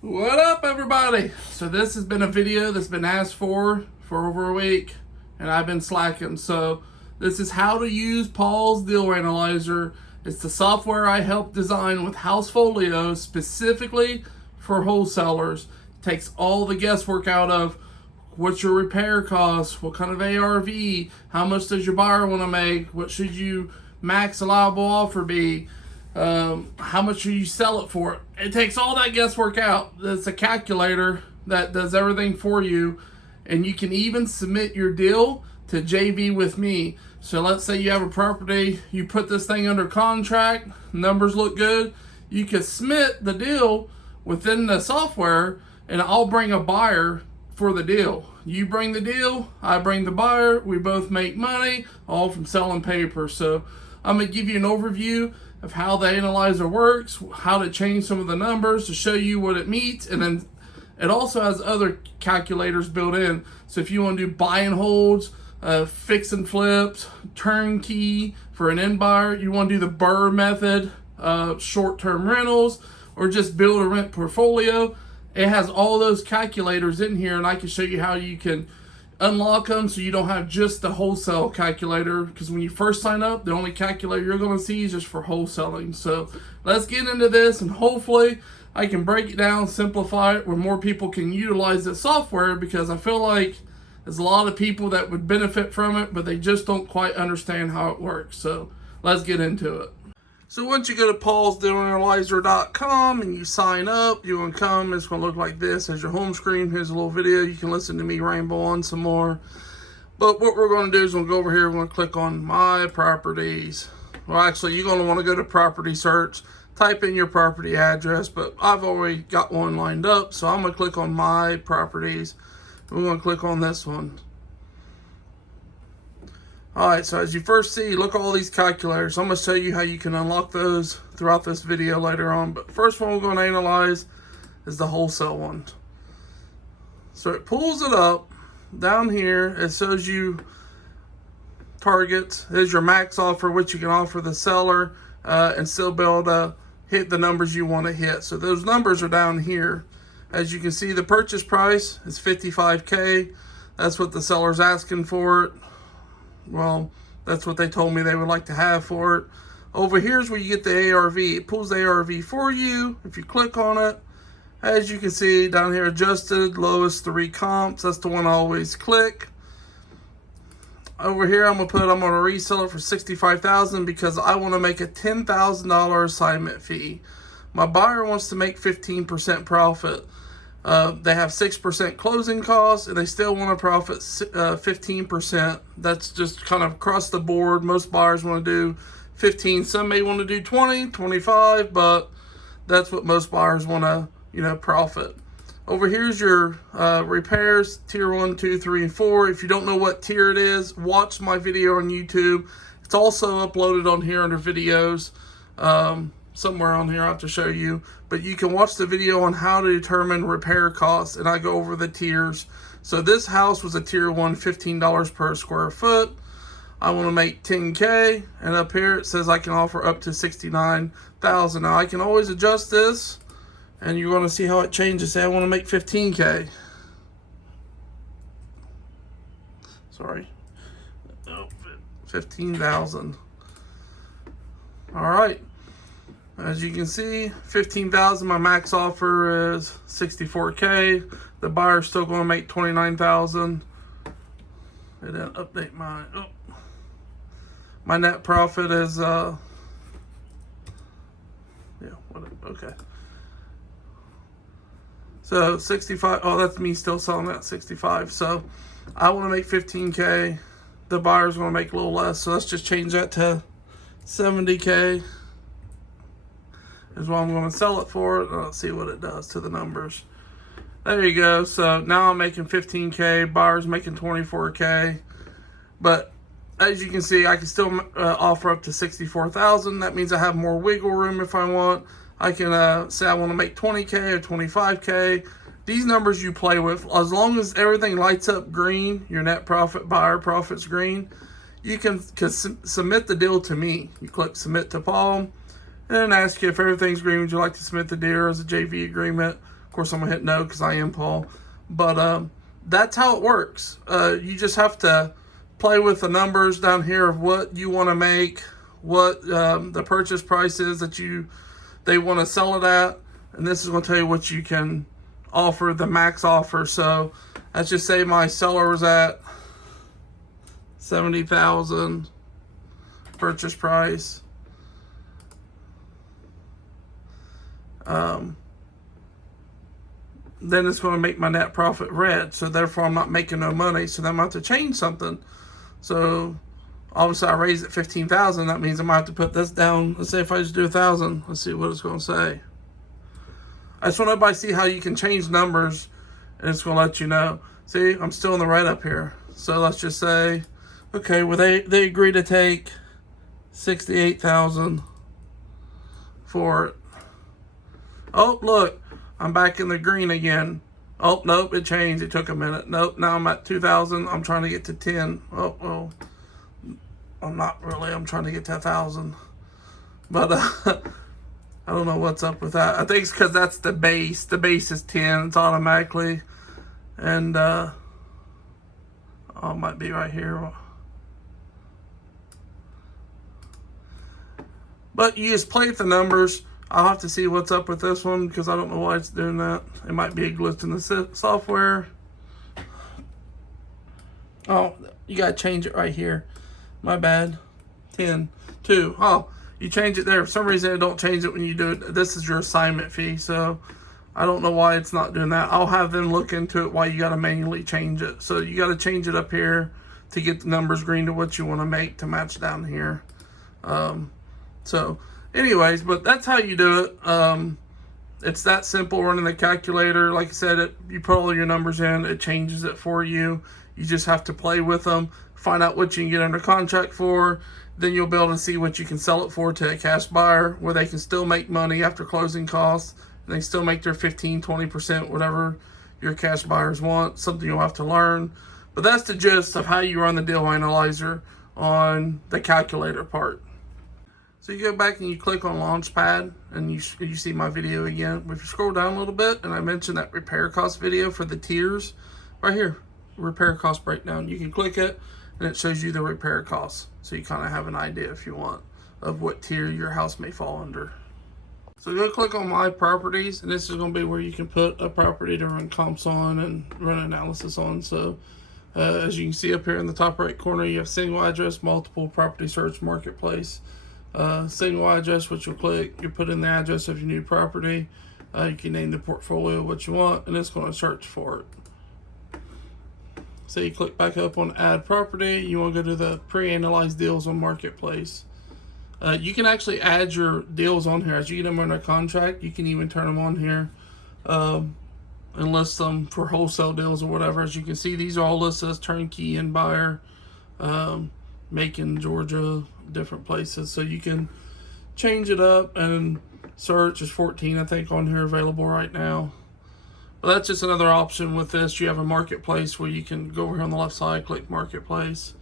What up, everybody? So this has been a video that's been asked for over a week, and I've been slacking. So this is how to use Paul's Deal Analyzer. It's the software I helped design with Housefolio specifically for wholesalers. It takes all the guesswork out of what's your repair cost, what kind of ARV, how much does your buyer want to make, what should you max allowable offer be, how much should you sell it for. It takes all that guesswork out. It's a calculator that does everything for you, and you can even submit your deal to JV with me. So let's say you have a property, you put this thing under contract, numbers look good, you can submit the deal within the software, and I'll bring a buyer for the deal. You bring the deal, I bring the buyer, we both make money, all from selling paper. So I'm gonna give you an overview of how the analyzer works, how to change some of the numbers to show you what it meets, and then it also has other calculators built in. So if you want to do buy and holds, fix and flips, turnkey for an end buyer, you want to do the BRRRR method, short-term rentals, or just build a rent portfolio, it has all those calculators in here, and I can show you how you can unlock them so you don't have just the wholesale calculator, because when you first sign up, the only calculator you're going to see is just for wholesaling. So let's get into this, and hopefully I can break it down, simplify it, where more people can utilize this software, because I feel like there's a lot of people that would benefit from it, but they just don't quite understand how it works. So let's get into it. So once you go to paulsdealanalyzer.com and you sign up, you want to come, it's going to look like this as your home screen. Here's a little video. You can listen to me ramble on some more. But what we're going to do is we'll go over here, we're going to click on My Properties. Well, actually, you're going to want to go to Property Search, type in your property address, but I've already got one lined up, so I'm going to click on My Properties. We're going to click on this one. Alright, so as you first see, look at all these calculators. I'm going to show you how you can unlock those throughout this video later on. But first one we're going to analyze is the wholesale one. So it pulls it up. Down here, it shows you targets. Here's your max offer, which you can offer the seller and still be able to hit the numbers you want to hit. So those numbers are down here. As you can see, the purchase price is $55K. That's what the seller's asking for it. Well, that's what they told me they would like to have for it. Over here is where you get the ARV. It pulls the ARV for you. If you click on it, as you can see down here, adjusted, lowest 3 comps. That's the one I always click. Over here, I'm going to resell it for $65,000 because I want to make a $10,000 assignment fee. My buyer wants to make 15% profit. They have 6% closing costs, and they still want to profit 15%. That's just kind of across the board. Most buyers want to do 15. Some may want to do 20, 25, but that's what most buyers want to, profit. Over here's your repairs, tier 1, 2, 3, and 4. If you don't know what tier it is, watch my video on YouTube. It's also uploaded on here under videos. Somewhere on here I have to show you, but you can watch the video on how to determine repair costs, and I go over the tiers. So this house was a tier 1, $15 per square foot. I want to make $10K, and up here it says I can offer up to $69,000. Now I can always adjust this, and you're going to see how it changes. Say I want to make $15K. Sorry, oh, $15,000. All right. As you can see, $15,000, my max offer is $64K. The buyer's still going to make $29,000. It didn't update my net profit is okay. So 65, that's me still selling that 65. So I want to make $15K. The buyer's going to make a little less. So let's just change that to $70K. Is what I'm going to sell it for. Let's see what it does to the numbers. There you go. So now I'm making $15K. Buyer's making $24K. But as you can see, I can still offer up to $64,000. That means I have more wiggle room if I want. I can say I want to make $20K or $25K. These numbers you play with, as long as everything lights up green, your net profit, buyer profits green, you can submit the deal to me. You click submit to Paul. And ask you if everything's green, would you like to submit the deal as a JV agreement? Of course, I'm gonna hit no because I am Paul. But that's how it works. You just have to play with the numbers down here of what you want to make, what the purchase price is that they want to sell it at, and this is going to tell you what you can offer, the max offer. So let's just say my seller was at $70,000 purchase price. Then it's going to make my net profit red, so therefore I'm not making no money. So then I'm going to have to change something. So obviously I raised it 15,000. That means I might have to put this down. Let's say if I just do 1,000, let's see what it's going to say. I just want everybody to see how you can change numbers, and it's going to let you know. See, I'm still in the red up here. So let's just say, okay, well they agree to take 68,000 for it. Oh, look, I'm back in the green again. Oh, nope, it changed. It took a minute. Nope, now I'm at 2,000. I'm trying to get to 10. Oh, I'm not really. I'm trying to get to 1,000. But I don't know what's up with that. I think it's because that's the base. The base is 10. It's automatically. And oh, it might be right here. But you just play with the numbers. I'll have to see what's up with this one because I don't know why it's doing that. It might be a glitch in the software. Oh, you gotta change it right here. My bad. 10, 2. Oh, you change it there. For some reason, it don't change it when you do it. This is your assignment fee, so I don't know why it's not doing that. I'll have them look into it why you gotta manually change it. So you gotta change it up here to get the numbers green to what you want to make to match down here. So anyways, but that's how you do it. It's that simple, running the calculator. Like I said, you put all your numbers in, it changes it for you. You just have to play with them, find out what you can get under contract for. Then you'll be able to see what you can sell it for to a cash buyer, where they can still make money after closing costs. And they still make their 15, 20%, whatever your cash buyers want. Something you'll have to learn. But that's the gist of how you run the deal analyzer on the calculator part. So you go back and you click on Launchpad, and you see my video again. If you scroll down a little bit, and I mentioned that repair cost video for the tiers, right here, repair cost breakdown. You can click it, and it shows you the repair costs. So you kind of have an idea, if you want, of what tier your house may fall under. So go click on My Properties, and this is going to be where you can put a property to run comps on and run analysis on. So as you can see up here in the top right corner, you have single address, multiple, property search, marketplace. Single address, which you'll click, you put in the address of your new property. You can name the portfolio what you want, and it's going to search for it. So you click back up on add property. You want to go to the pre-analyzed deals on marketplace. You can actually add your deals on here as you get them under contract. You can even turn them on here and list them for wholesale deals or whatever. As you can see, these are all listed as turnkey and buyer. Macon, Georgia, different places. So you can change it up, and search is 14, I think, on here available right now. But that's just another option with this. You have a marketplace where you can go over here on the left side, click marketplace.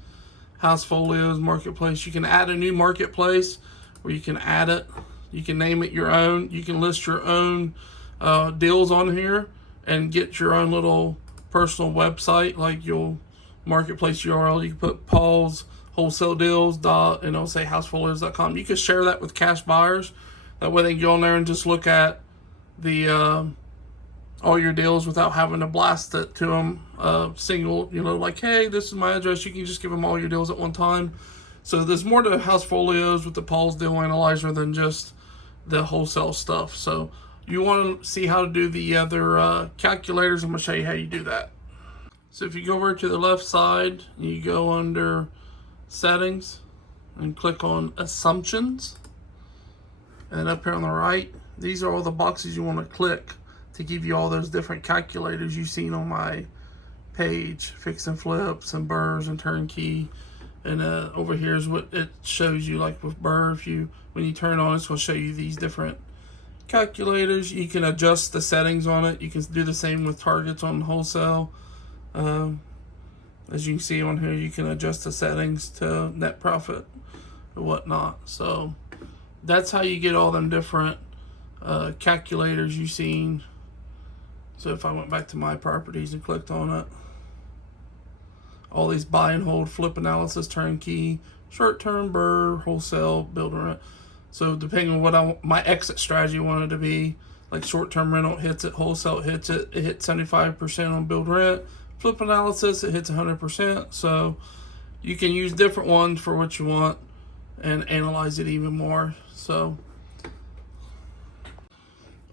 House folios, marketplace. You can add a new marketplace where you can add it. You can name it your own. You can list your own deals on here and get your own little personal website, like your marketplace URL. You can put Paul's wholesale deals and it'll say housefolios.com. You can share that with cash buyers. That way they can go on there and just look at the all your deals without having to blast it to them single, like, hey, this is my address. You can just give them all your deals at one time. So there's more to house folios with the Paul's deal analyzer than just the wholesale stuff. So you want to see how to do the other calculators. I'm going to show you how you do that. So if you go over to the left side, you go under settings and click on assumptions. And then up here on the right, these are all the boxes you want to click to give you all those different calculators you've seen on my page, fix and flips and burrs and turnkey. And over here is what it shows you, like with burr. When you turn on, it's going to show you these different calculators. You can adjust the settings on it. You can do the same with targets on wholesale. As you can see on here, you can adjust the settings to net profit or whatnot. So that's how you get all them different calculators you've seen So if I went back to my properties and clicked on it, all these buy and hold, flip analysis, turnkey, short-term, BRRRR, wholesale, build and rent. So depending on what my exit strategy wanted to be, like short-term rental hits it, wholesale hits it, it hits 75% on build rent, flip analysis, it hits 100%. So you can use different ones for what you want and analyze it even more. So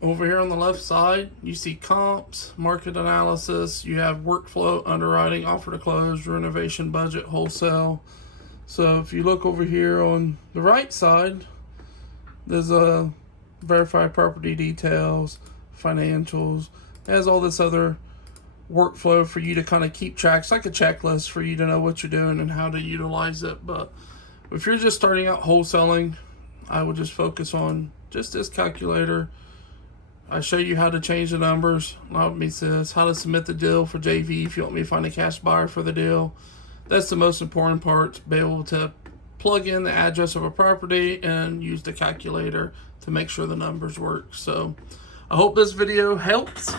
over here on the left side, you see comps, market analysis, you have workflow, underwriting, offer to close, renovation budget, wholesale. So if you look over here on the right side, there's a verify property details, financials. It has all this other workflow for you to kind of keep track. It's like a checklist for you to know what you're doing and how to utilize it. But if you're just starting out wholesaling, I would just focus on just this calculator. I show you how to change the numbers. It says how to submit the deal for JV if you want me to find a cash buyer for the deal. That's the most important part, to be able to plug in the address of a property and use the calculator to make sure the numbers work. So I hope this video helps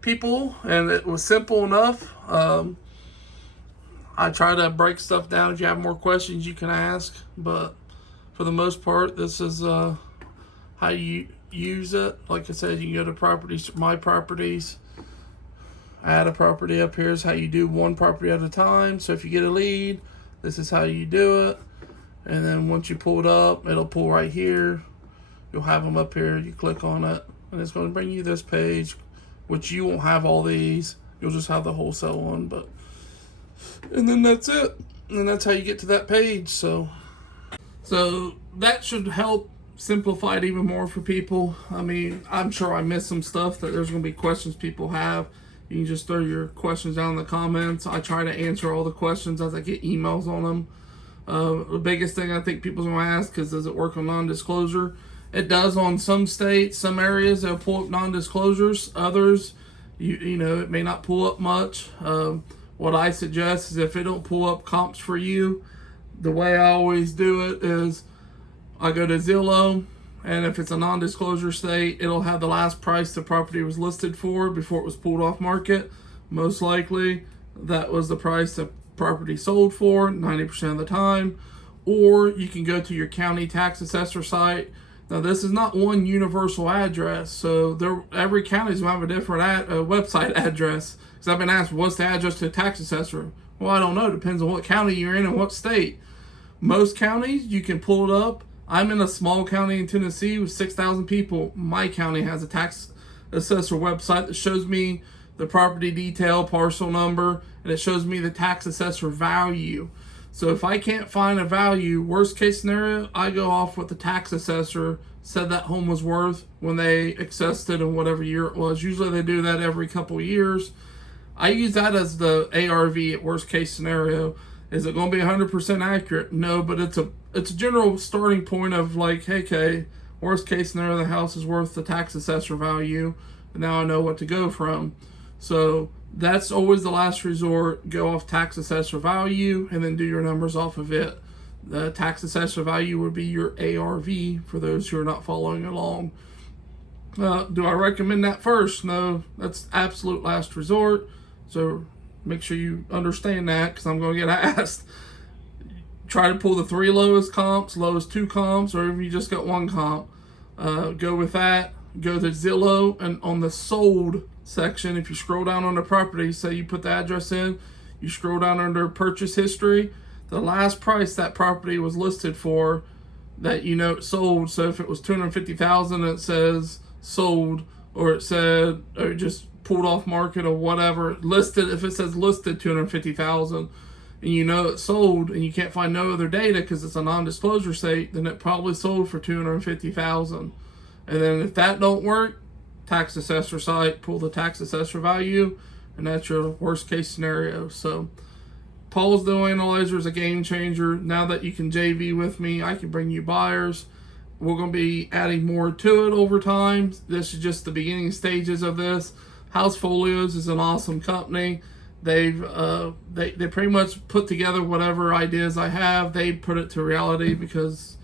people and it was simple enough. I try to break stuff down. If you have more questions, you can ask, but for the most part, this is how you use it. Like I said, you can go to properties, my properties, add a property. Up here is how you do one property at a time. So if you get a lead, this is how you do it. And then once you pull it up, it'll pull right here. You'll have them up here. You click on it and it's going to bring you this page, which you won't have all these. You'll just have the wholesale one. And then that's it. And that's how you get to that page. So that should help simplify it even more for people. I mean, I'm sure I missed some stuff that there's going to be questions people have. You can just throw your questions down in the comments. I try to answer all the questions as I get emails on them. The biggest thing I think people's going to ask is, does it work on non-disclosure? It does on some states, some areas. They'll pull up non-disclosures. Others, you know, it may not pull up much. What I suggest is if it don't pull up comps for you, the way I always do it is I go to Zillow, and if it's a non-disclosure state, it'll have the last price the property was listed for before it was pulled off market. Most likely, that was the price the property sold for 90% of the time. Or you can go to your county tax assessor site. Now, this is not one universal address, so every county is going to have a different website address. Because I've been asked, what's the address to a tax assessor? Well, I don't know. Depends on what county you're in and what state. Most counties, you can pull it up. I'm in a small county in Tennessee with 6,000 people. My county has a tax assessor website that shows me the property detail, parcel number, and it shows me the tax assessor value. So if I can't find a value, worst case scenario, I go off what the tax assessor said that home was worth when they assessed it in whatever year it was. Usually they do that every couple of years. I use that as the ARV at worst case scenario. Is it going to be 100% accurate? No, but it's a general starting point of like, hey, okay, worst case scenario, the house is worth the tax assessor value. And now I know what to go from. So that's always the last resort. Go off tax assessor value and then do your numbers off of it. The tax assessor value would be your ARV for those who are not following along. Do I recommend that first? No, that's absolute last resort. So make sure you understand that, because I'm going to get asked. Try to pull the 3 lowest comps, lowest 2 comps, or if you just got 1 comp, go with that. Go to Zillow, and on the sold section, if you scroll down on the property, say you put the address in, you scroll down under purchase history, the last price that property was listed for, that you know it sold. So if it was $250,000, it says sold, or it said, or just pulled off market or whatever, listed. If it says listed $250,000 and you know it sold and you can't find no other data because it's a non-disclosure state, then it probably sold for $250,000. And then if that don't work, tax assessor site, pull the tax assessor value, and that's your worst case scenario. So Paul's Deal Analyzer is a game changer. Now that you can JV with me, I can bring you buyers. We're going to be adding more to it over time. This is just the beginning stages of this. House Folios is an awesome company. They pretty much put together whatever ideas I have. They put it to reality because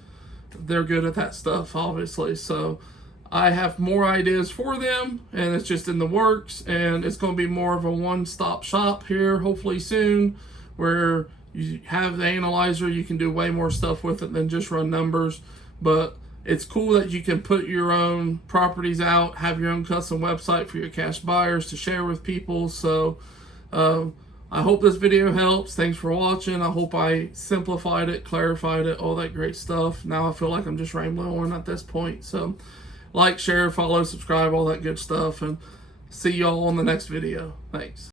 they're good at that stuff, obviously. So I have more ideas for them, and it's just in the works, and it's going to be more of a one-stop shop here hopefully soon, where you have the analyzer, you can do way more stuff with it than just run numbers. But it's cool that you can put your own properties out, have your own custom website for your cash buyers to share with people. So I hope this video helps. Thanks for watching. I hope I simplified it, clarified it, all that great stuff. Now I feel like I'm just rambling on at this point. So like, share, follow, subscribe, all that good stuff, and see y'all on the next video. Thanks.